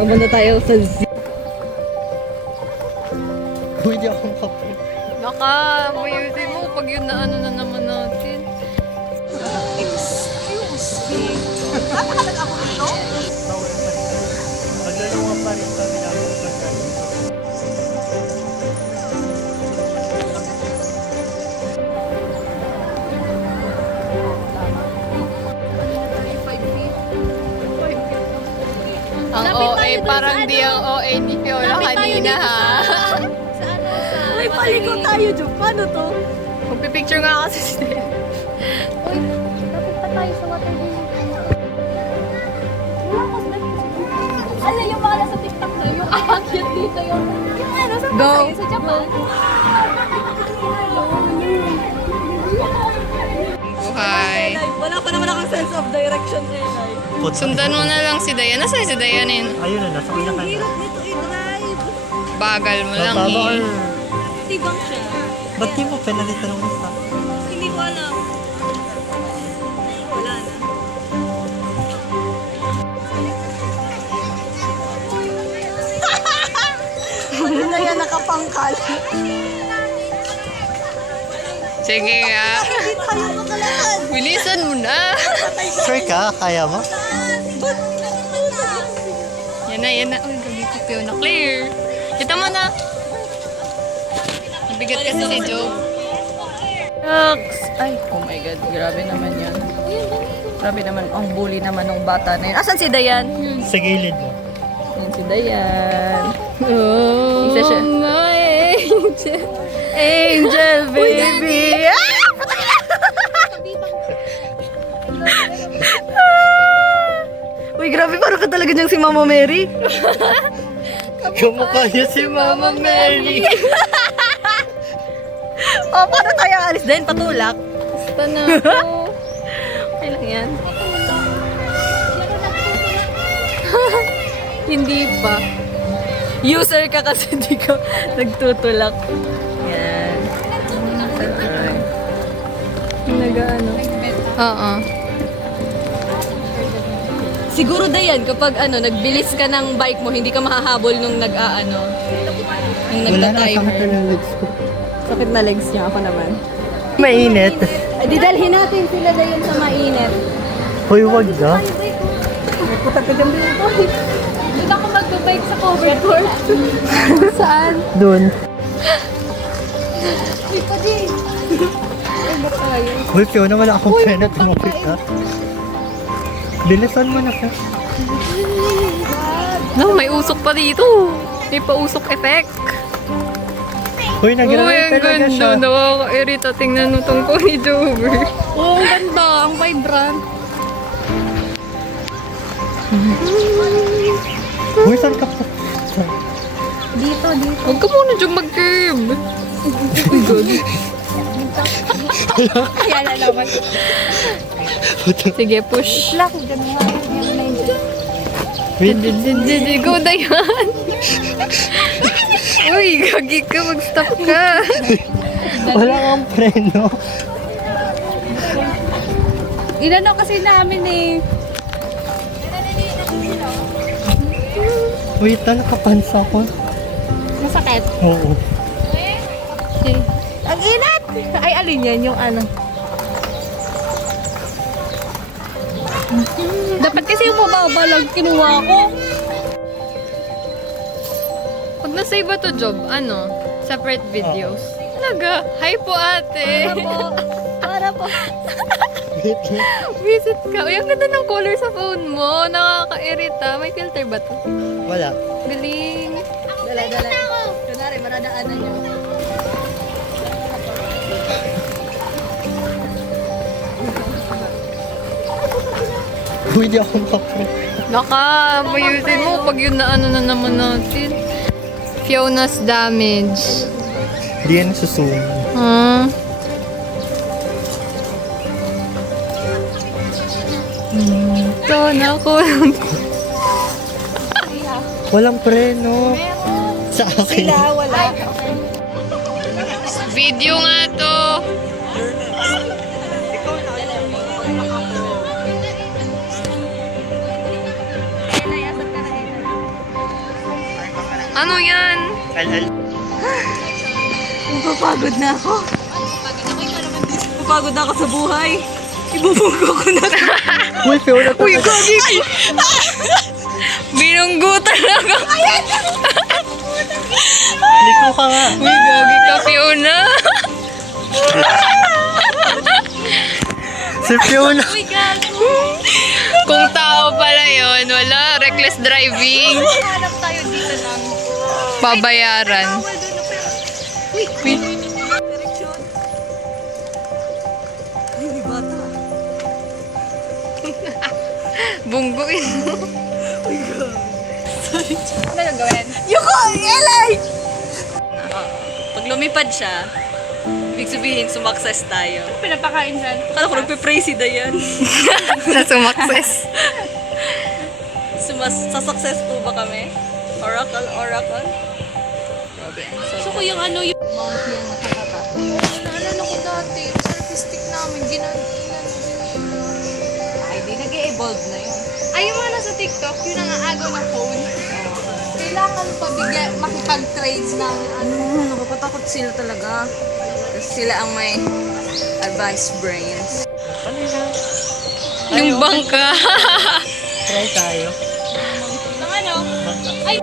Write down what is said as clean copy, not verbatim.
Pumunta tayo sa zoo. Hindi ako makapunta. Baka mayusin mo pag yun na ano na naman natin. Napakalag ako nito? Maglalungan pa rin kami namin. Ang OA, parang di ang OA ni Fiona kanina ha. May paliko tayo dyan. Paano to? Magpipicture nga kasi si Dea. Uy, dapat pa tayo sa water din. Wala ko sa Ala, yung mga nasa TikTok na, yung aakyat dito yung ano, sa Go. Sa Japan. Buhay. Wala pa naman akong sense of direction eh. Sundan mo na lang si Dayan. Nasaan si Dayan yun? Ayun na, nasa kanya ka na. Hirap nito i-drive. Bagal mo lang Tama eh. Tibang siya. Ba't di mo penalita ng isa? Hindi ko alam. Wala na. Ano na yan nakapangkal? Sige nga. Hindi tayo makalakad. Bilisan mo na. Sure ka? Kaya mo? Yan na, yan na. Uy, gabi ko Fiona. Clear. Kita mo na. Mabigat kasi si Joe. Yucks. Ay, oh my God. Grabe naman yan. Grabe naman. Ang bully naman ng bata na yun. Asan si Dayan? Sa gilid mo. Yan si Dayan. Oh, isa siya. My angel. Angel, baby. Uy, grabe. Parang ka talaga niyang si Mama Mary. Kamukha niya si Mama Mary. Oh, paano tayo alis din? Patulak? Basta na ako. Okay lang yan. Hindi pa. User ka kasi di ka nagtutulak. Yan. Nag-ano? Oo. Siguro Dayan, kapag nagbilis ka ng bike mo, hindi ka mahahabol nung nung Wala na, sakit nagta-timer. na ng legs ko. Sakit na legs niya, ako naman. Mainit. Di dalhin natin sila Dayan sa mainit. Hoy, wag na. Putak ka dyan dito. Doon ako magbabike sa covered court. Saan? Doon. Uy, pa din. Ay, ba tayo? Hoy, Fiona, wala akong pena. Tumupit ka. Bilisan mo na ka. No, may usok pa dito. May pa-usok effect. Hoy, Uy, nag-ride ang talaga siya. ganda. Nakaka-irita. Tingnan mo tong ni Jover. Oh, ang ganda. Ang vibrant. Hoy, saan ka pa? Dito. Huwag ka muna dyan mag-curve. Oh my God. Kaya na naman. Sige, push. Wait. Go, Dayan. Uy, gagi ka. Mag-stop ka. Wala kang preno. Inano kasi namin eh. Wait, nakapansa ko. Masakit. Oo. Ang inat! Ay, alin yan? Yung ano? Dapat kasi yung mababa lang kinuha ko. Pag na-save ba to job, separate videos? Talaga? Hi po ate! Para po. Wait lang. Visit ka. Uy, ang ganda ng color sa phone mo. Nakaka-irita. May filter ba to? Wala. Galing. Dala. Kunwari, maradaanan nyo. Hoy, di ako makapunta. Baka mayusin mo pag yun na na naman natin. Fiona's damage. Di yan susumo. Hmm. Nakakuha na ako. Walang preno. Sa akin. wala. Video nga to. Ano yan? Napapagod na ako. Napapagod na ako sa buhay. Ibubugo ko na to. Uy, Fiona to. Uy, gagi! Binunggo talaga. Liko ka nga. Uy, gagi ka, Fiona. Si Fiona. Kung tao pala yun, wala. Reckless driving. Hanap tayo dito ng... Babayaran. Uy. Bungguin mo. Ano gagawin? Yuko! Elay! Pag lumipad siya, ibig sabihin, sumakses tayo. Pinapakain dyan. Akala ko nagpe-pray si Dayan. Na sumakses. Sa-success po ba kami? Oracle? Grabe. Gusto ko yung ano yung... Mount yung nakakata. Naalala ko dati, sa artistic namin, Ay, di nag-e-evolve na yun. Ay, yung mga nasa TikTok, yung nangaagaw ng phone. Kailangan pa makipag-trade ng ano. Nakapatakot sila talaga. Kasi sila ang may advanced brains. Yung bangka. Try tayo. Ng ano? Ay,